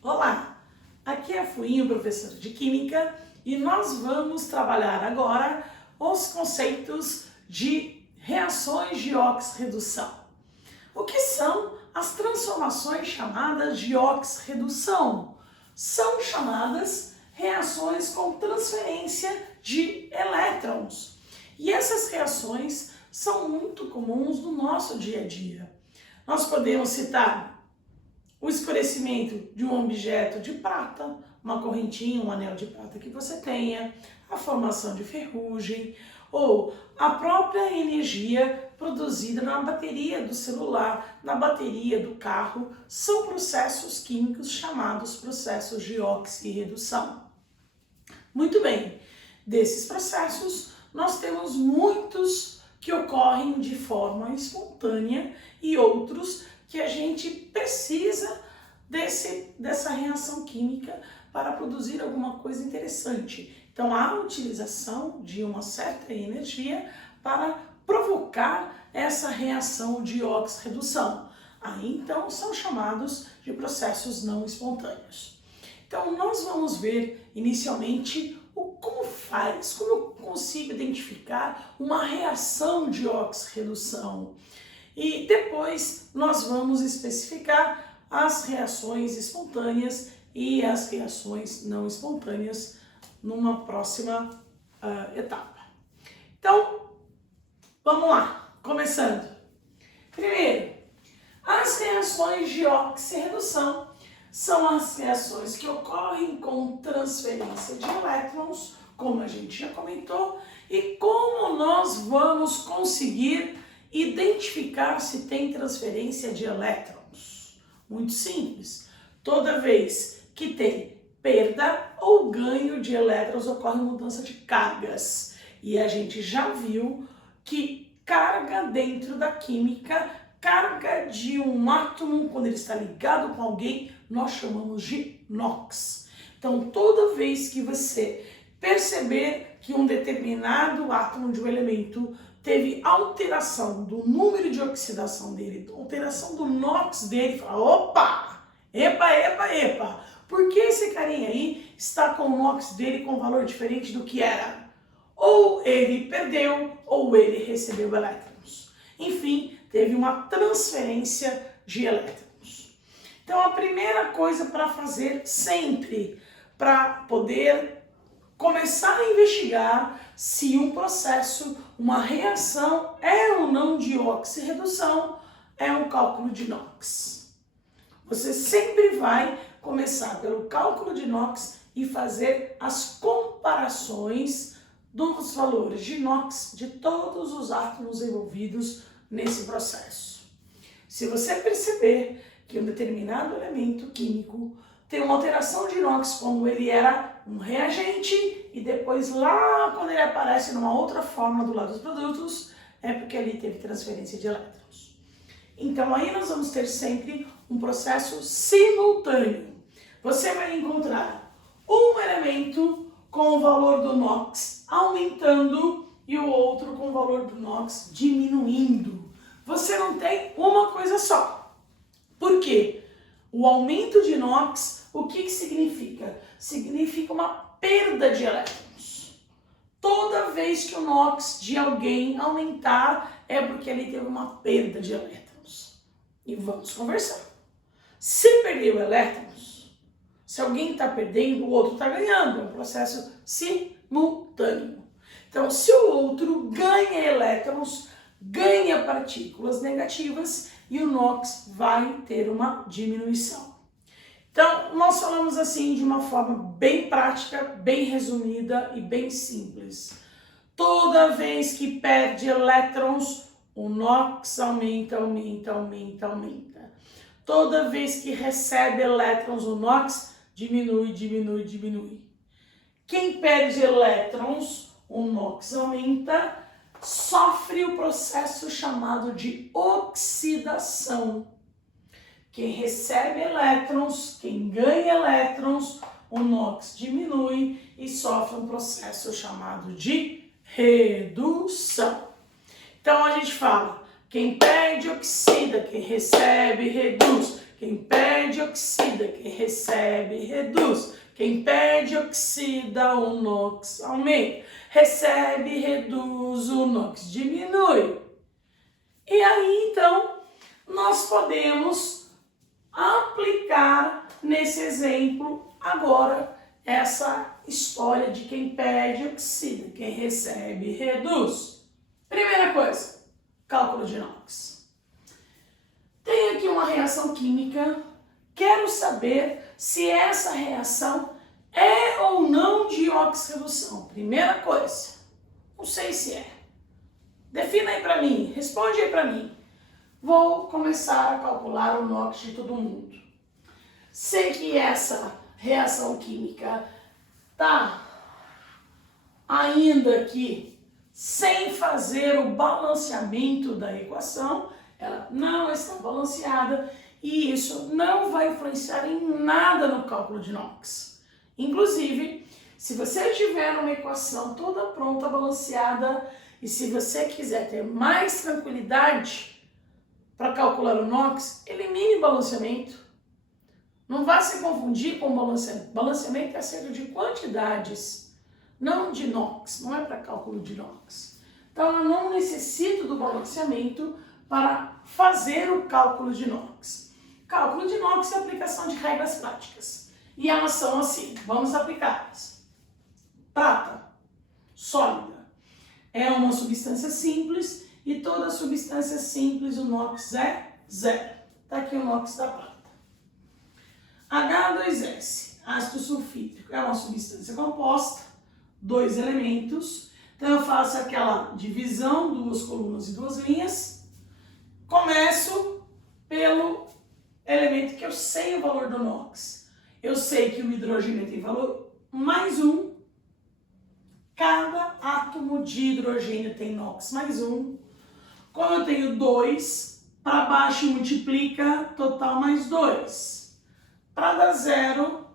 Olá, aqui é a Fuinho, professora de Química, e nós vamos trabalhar agora os conceitos de reações de oxirredução. O que são as transformações chamadas de oxirredução? São chamadas reações com transferência de elétrons. E essas reações são muito comuns no nosso dia a dia. Nós podemos citar o escurecimento de um objeto de prata, uma correntinha, um anel de prata que você tenha, a formação de ferrugem ou a própria energia produzida na bateria do celular, na bateria do carro, são processos químicos chamados processos de oxirredução. Muito bem, desses processos nós temos muitos que ocorrem de forma espontânea e outros que a gente precisa dessa reação química para produzir alguma coisa interessante. Então, há a utilização de uma certa energia para provocar essa reação de oxirredução. Aí, então, são chamados de processos não espontâneos. Então, nós vamos ver inicialmente como eu consigo identificar uma reação de oxirredução. E depois nós vamos especificar as reações espontâneas e as reações não espontâneas numa próxima etapa. Então, vamos lá, começando. Primeiro, as reações de oxirredução são as reações que ocorrem com transferência de elétrons, como a gente já comentou, e como nós vamos conseguir identificar se tem transferência de elétrons. Muito simples. Toda vez que tem perda ou ganho de elétrons, ocorre mudança de cargas. E a gente já viu que carga dentro da química, carga de um átomo, quando ele está ligado com alguém, nós chamamos de NOx. Então, toda vez que você perceber que um determinado átomo de um elemento teve alteração do número de oxidação dele, alteração do NOx dele, fala, opa, epa, por que esse carinha aí está com o NOx dele com valor diferente do que era? Ou ele perdeu, ou ele recebeu elétrons. Enfim, teve uma transferência de elétrons. Então, a primeira coisa para fazer sempre, para poder começar a investigar se um processo, uma reação é ou não de oxirredução, é um cálculo de NOx. Você sempre vai começar pelo cálculo de NOx e fazer as comparações dos valores de NOx de todos os átomos envolvidos nesse processo. Se você perceber que um determinado elemento químico tem uma alteração de NOx quando ele era um reagente e depois lá quando ele aparece numa outra forma do lado dos produtos, é porque ali teve transferência de elétrons. Então aí nós vamos ter sempre um processo simultâneo. Você vai encontrar um elemento com o valor do NOx aumentando e o outro com o valor do NOx diminuindo. Você não tem uma coisa só. Por quê? O aumento de NOx, o que significa? Significa uma perda de elétrons. Toda vez que o NOx de alguém aumentar, é porque ele teve uma perda de elétrons. E vamos conversar. Se perdeu elétrons, se alguém está perdendo, o outro está ganhando. É um processo simultâneo. Então, se o outro ganha elétrons, ganha partículas negativas e o NOx vai ter uma diminuição. Então, nós falamos assim de uma forma bem prática, bem resumida e bem simples. Toda vez que perde elétrons, o NOx aumenta. Toda vez que recebe elétrons, o NOx diminui. Quem perde elétrons, o NOx aumenta, sofre o processo chamado de oxidação. Quem recebe elétrons, quem ganha elétrons, o NOx diminui e sofre um processo chamado de redução. Então a gente fala, quem perde oxida, quem recebe reduz, quem perde perde, oxida. Quem recebe, reduz. Quem perde, oxida, o NOx aumenta. Recebe, reduz, o NOx diminui. E aí, então, nós podemos aplicar nesse exemplo agora essa história de quem perde, oxida. Quem recebe, reduz. Primeira coisa, cálculo de NOx. Tem aqui uma reação química. Quero saber se essa reação é ou não de oxirredução. Primeira coisa, não sei se é. Defina aí para mim, responde aí para mim. Vou começar a calcular o NOx de todo mundo. Sei que essa reação química está ainda aqui sem fazer o balanceamento da equação, ela não está balanceada e isso não vai influenciar em nada no cálculo de NOx. Inclusive, se você tiver uma equação toda pronta, balanceada, e se você quiser ter mais tranquilidade para calcular o NOx, elimine o balanceamento. Não vá se confundir com o balanceamento. Balanceamento é acerca de quantidades, não de NOx, não é para cálculo de NOx. Então, eu não necessito do balanceamento para fazer o cálculo de NOx. Cálculo de NOx é a aplicação de regras práticas. E elas são assim, vamos aplicá-las. Prata, sólida, é uma substância simples e toda substância simples o NOx é zero. Está aqui o NOx da prata. H2S, ácido sulfídrico, é uma substância composta, 2 elementos. Então eu faço aquela divisão, 2 colunas e 2 linhas. Começo pelo elemento que eu sei o valor do NOx. Eu sei que o hidrogênio tem valor mais 1. Cada átomo de hidrogênio tem NOx mais 1. Como eu tenho 2, para baixo multiplica, total mais 2. Para dar 0,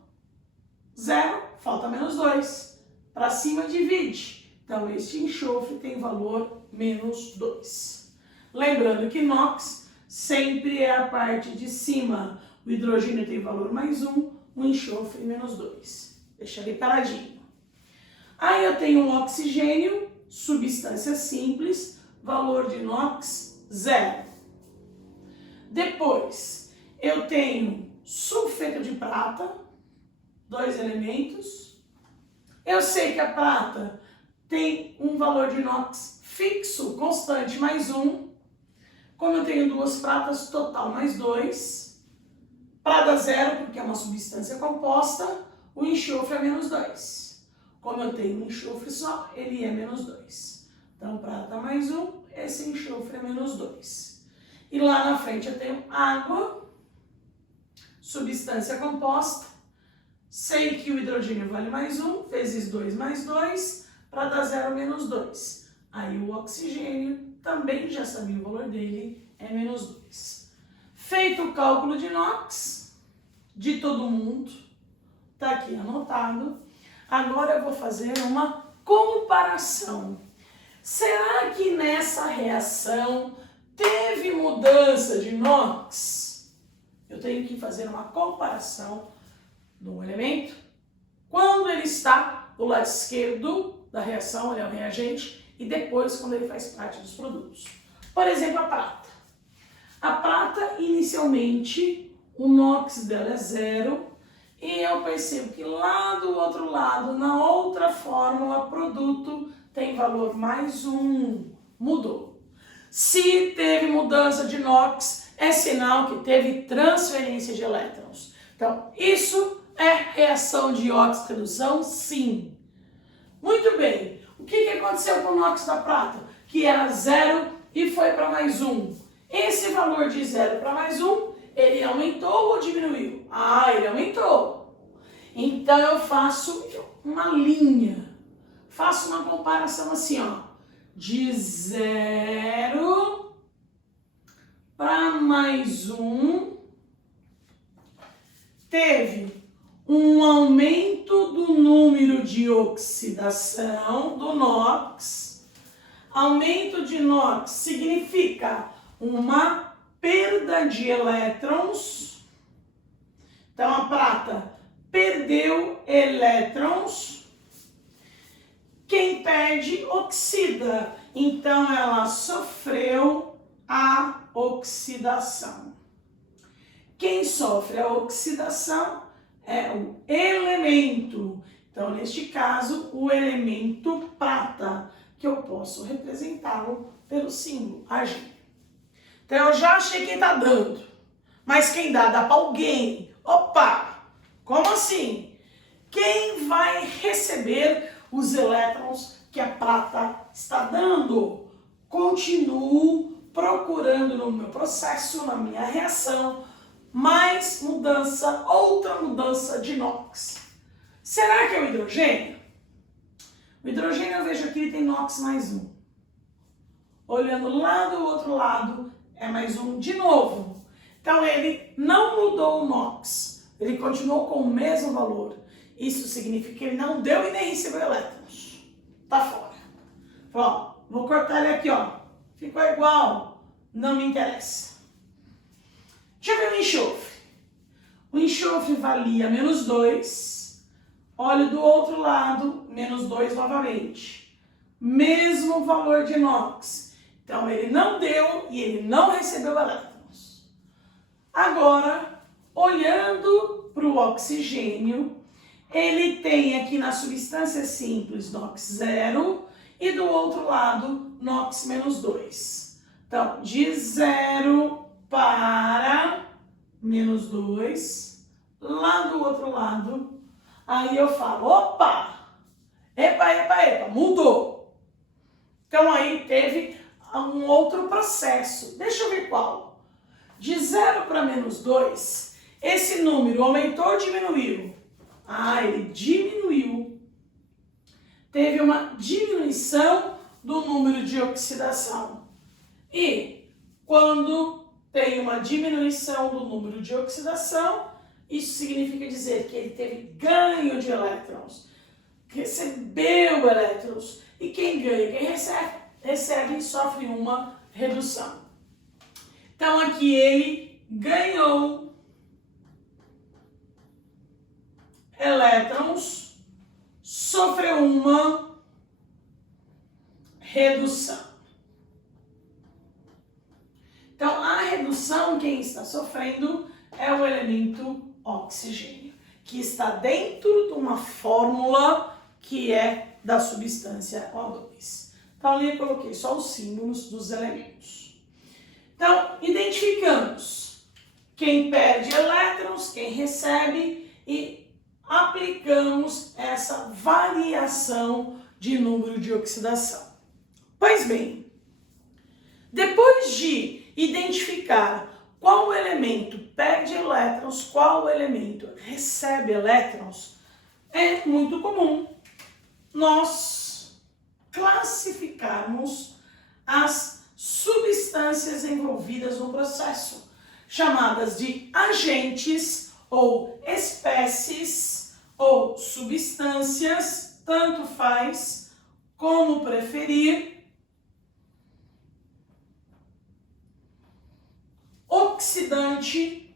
0, falta menos 2. Para cima divide. Então, este enxofre tem valor menos 2. Lembrando que NOx sempre é a parte de cima. O hidrogênio tem valor mais 1, o enxofre menos 2. Deixa ali paradinho. Aí eu tenho um oxigênio, substância simples, valor de NOx 0. Depois, eu tenho sulfeto de prata, 2 elementos. Eu sei que a prata tem um valor de NOx fixo, constante, mais 1. Como eu tenho 2 pratas, total mais 2. Para dar 0, porque é uma substância composta, o enxofre é menos 2. Como eu tenho um enxofre só, ele é menos 2. Então, prata mais 1, esse enxofre é menos 2. E lá na frente eu tenho água, substância composta. Sei que o hidrogênio vale mais 1, vezes 2 mais 2, para dar 0 menos 2. Aí o oxigênio, também já sabia o valor dele, é menos 2. Feito o cálculo de NOx, de todo mundo, está aqui anotado. Agora eu vou fazer uma comparação. Será que nessa reação teve mudança de NOx? Eu tenho que fazer uma comparação do elemento quando ele está do lado esquerdo da reação, ele é o reagente, e depois quando ele faz parte dos produtos. Por exemplo, a prata. A prata, inicialmente, o NOx dela é 0, e eu percebo que lá do outro lado, na outra fórmula, produto tem valor mais 1. Mudou. Se teve mudança de NOx, é sinal que teve transferência de elétrons. Então, isso é reação de oxirredução? Sim. Muito bem. O que aconteceu com o NOx da prata? Que era 0 e foi para mais 1. Esse valor de 0 para mais 1, ele aumentou ou diminuiu? Ah, ele aumentou. Então eu faço uma linha. Faço uma comparação assim, ó. De 0 para mais 1, teve um aumento do número de oxidação do NOx. Aumento de NOx significa uma perda de elétrons. Então, a prata perdeu elétrons. Quem perde, oxida. Então, ela sofreu a oxidação. Quem sofre a oxidação é o elemento. Então, neste caso, o elemento prata, que eu posso representá-lo pelo símbolo Ag. Então, eu já achei quem está dando. Mas quem dá para alguém. Opa! Como assim? Quem vai receber os elétrons que a prata está dando? Continuo procurando no meu processo, na minha reação, mais mudança, outra mudança de NOx. Será que é o hidrogênio? O hidrogênio eu vejo aqui, ele tem NOx mais um. Olhando lá do outro lado, é mais um de novo. Então ele não mudou o NOx, ele continuou com o mesmo valor. Isso significa que ele não deu e nem recebeu elétrons. Tá fora. Ó, vou cortar ele aqui, ó. Ficou igual, não me interessa. Deixa eu ver o enxofre. O enxofre valia -2. Olho do outro lado, -2 novamente. Mesmo valor de NOx. Então, ele não deu e ele não recebeu elétrons. Agora, olhando para o oxigênio, ele tem aqui na substância simples NOx 0 e do outro lado NOx -2. Então, de 0 para -2, lá do outro lado, aí eu falo, opa, epa, mudou. Então aí teve um outro processo, deixa eu ver qual. De 0 para -2, esse número aumentou ou diminuiu? Ah, ele diminuiu. Teve uma diminuição do número de oxidação. E quando tem uma diminuição do número de oxidação, isso significa dizer que ele teve ganho de elétrons, recebeu elétrons, e quem ganha, quem recebe sofre uma redução. Então aqui ele ganhou elétrons, sofreu uma redução. Então, a redução, quem está sofrendo é o elemento oxigênio, que está dentro de uma fórmula que é da substância O2. Então, ali eu coloquei só os símbolos dos elementos. Então, identificamos quem perde elétrons, quem recebe e aplicamos essa variação de número de oxidação. Pois bem, depois de identificar qual elemento perde elétrons, qual elemento recebe elétrons, é muito comum nós classificarmos as substâncias envolvidas no processo, chamadas de agentes ou espécies ou substâncias, tanto faz, como preferir, oxidante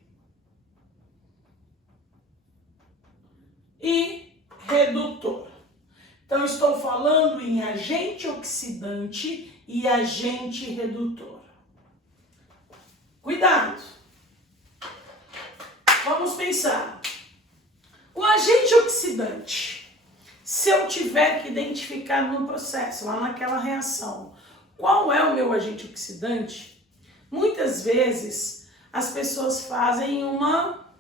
e redutor. Então, estou falando em agente oxidante e agente redutor. Cuidado! Vamos pensar. O agente oxidante, se eu tiver que identificar no processo, lá naquela reação, qual é o meu agente oxidante? Muitas vezes as pessoas fazem uma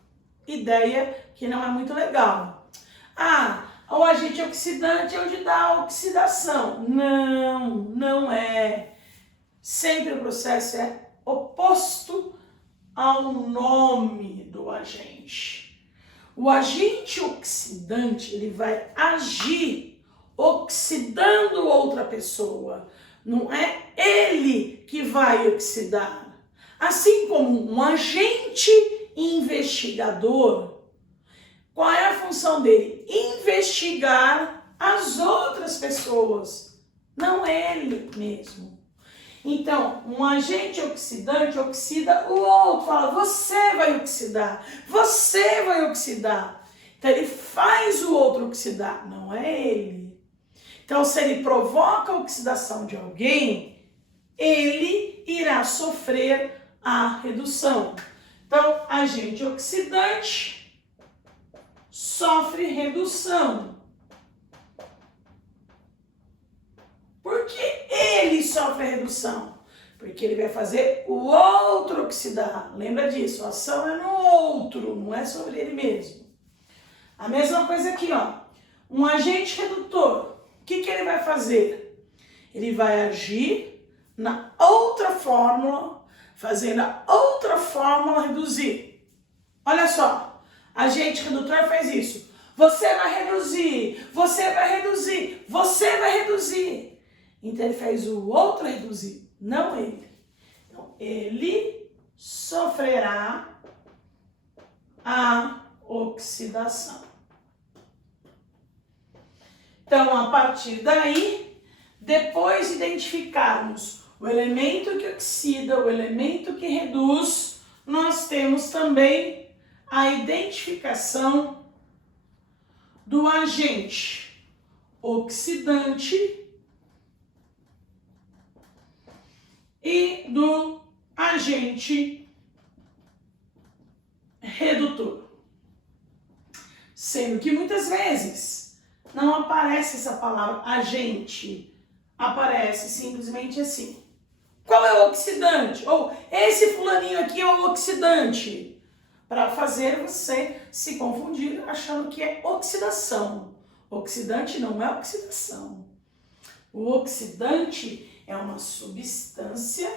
ideia que não é muito legal. Ah, o agente oxidante é onde dá a oxidação. Não, não é. Sempre o processo é oposto ao nome do agente. O agente oxidante, ele vai agir oxidando outra pessoa. Não é ele que vai oxidar. Assim como um agente investigador, qual é a função dele? Investigar as outras pessoas, não ele mesmo. Então, um agente oxidante oxida o outro, fala, você vai oxidar, você vai oxidar. Então, ele faz o outro oxidar, não é ele. Então, se ele provoca a oxidação de alguém, ele irá sofrer a redução. Então, agente oxidante sofre redução. Por que ele sofre a redução? Porque ele vai fazer o outro oxidar. Lembra disso, a ação é no outro, não é sobre ele mesmo. A mesma coisa aqui, ó. Um agente redutor, o que ele vai fazer? Ele vai agir na outra fórmula, fazendo a outra fórmula reduzir. Olha só, agente redutor faz isso. Você vai reduzir, você vai reduzir, você vai reduzir. Então ele faz o outro reduzir, não ele. Então ele sofrerá a oxidação. Então, a partir daí, depois de identificarmos o elemento que oxida, o elemento que reduz, nós temos também a identificação do agente oxidante e do agente redutor. Sendo que muitas vezes não aparece essa palavra agente, aparece simplesmente assim. Qual é o oxidante? Ou esse fulaninho aqui é o oxidante. Para fazer você se confundir achando que é oxidação. Oxidante não é oxidação. O oxidante é uma substância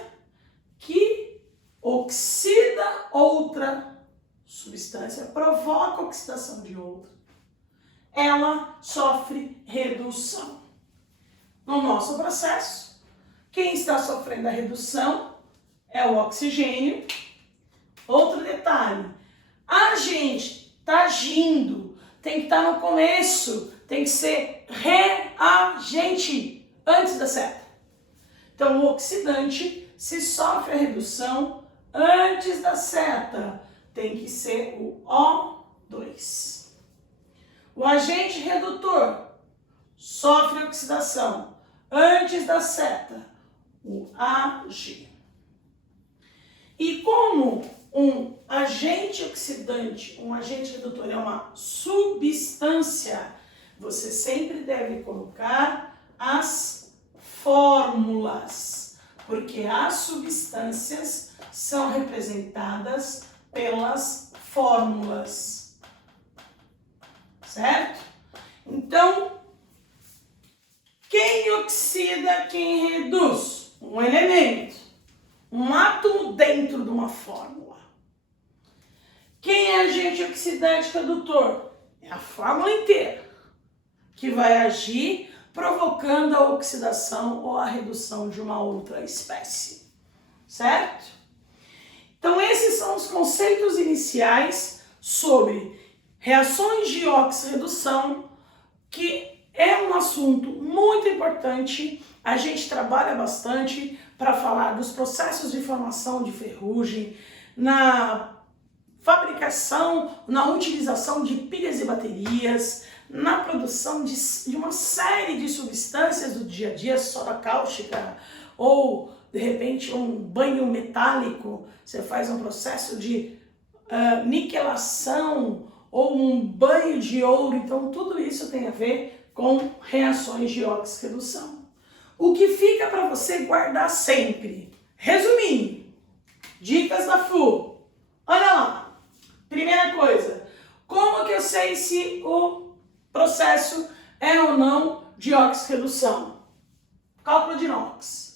que oxida outra substância, provoca a oxidação de outra. Ela sofre redução. No nosso processo, quem está sofrendo a redução é o oxigênio. Outro detalhe, a gente está agindo, tem que estar no começo, tem que ser reagente antes da seta. Então, o oxidante, se sofre a redução antes da seta, tem que ser o O2. O agente redutor sofre oxidação antes da seta, o Ag. E como um agente oxidante, um agente redutor é uma substância, você sempre deve colocar as fórmulas, porque as substâncias são representadas pelas fórmulas, certo? Então, quem oxida, quem reduz? Um elemento, um átomo dentro de uma fórmula. Quem é agente oxidante redutor? É a fórmula inteira, que vai agir provocando a oxidação ou a redução de uma outra espécie, certo? Então, esses são os conceitos iniciais sobre reações de oxirredução, que é um assunto muito importante. A gente trabalha bastante para falar dos processos de formação de ferrugem, na fabricação, na utilização de pilhas e baterias, na produção de uma série de substâncias do dia a dia, soda cáustica, ou de repente um banho metálico, você faz um processo de niquelação ou um banho de ouro. Então tudo isso tem a ver com reações de oxirredução. O que fica para você guardar sempre? Resumindo, dicas da FU. Olha lá, primeira coisa, como que eu sei se o processo é ou não de oxirredução? Cálculo de NOx.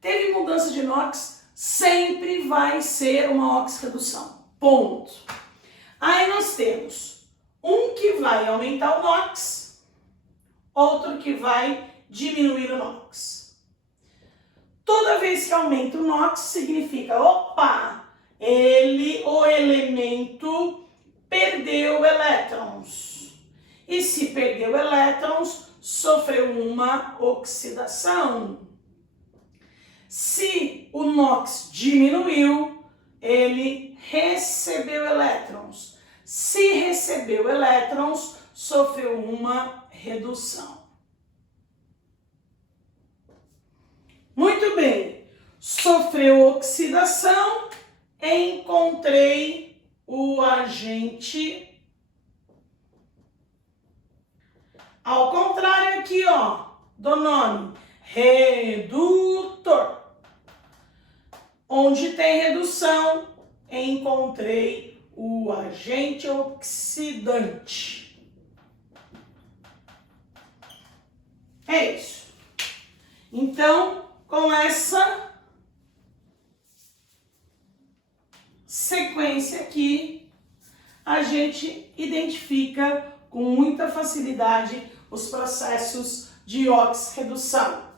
Teve mudança de NOx, sempre vai ser uma oxirredução. Ponto. Aí nós temos um que vai aumentar o NOx, outro que vai diminuir o NOx. Toda vez que aumenta o NOx, significa, opa, o elemento perdeu elétrons. E se perdeu elétrons, sofreu uma oxidação. Se o NOx diminuiu, ele recebeu elétrons. Se recebeu elétrons, sofreu uma redução. Muito bem. Sofreu oxidação, encontrei o agente. Ao contrário aqui, ó, do nome, redutor. Onde tem redução, encontrei o agente oxidante. É isso. Então, com essa sequência aqui, a gente identifica com muita facilidade os processos de oxirredução.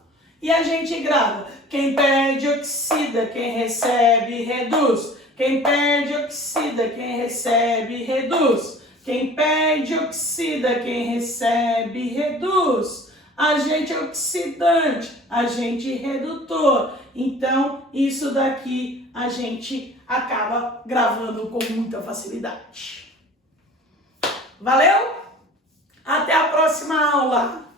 E a gente grava: quem perde oxida, quem recebe reduz. Quem perde oxida, quem recebe reduz. Quem perde oxida, quem recebe reduz. Agente oxidante, agente redutor. Então, isso daqui a gente acaba gravando com muita facilidade. Valeu? Até a próxima aula!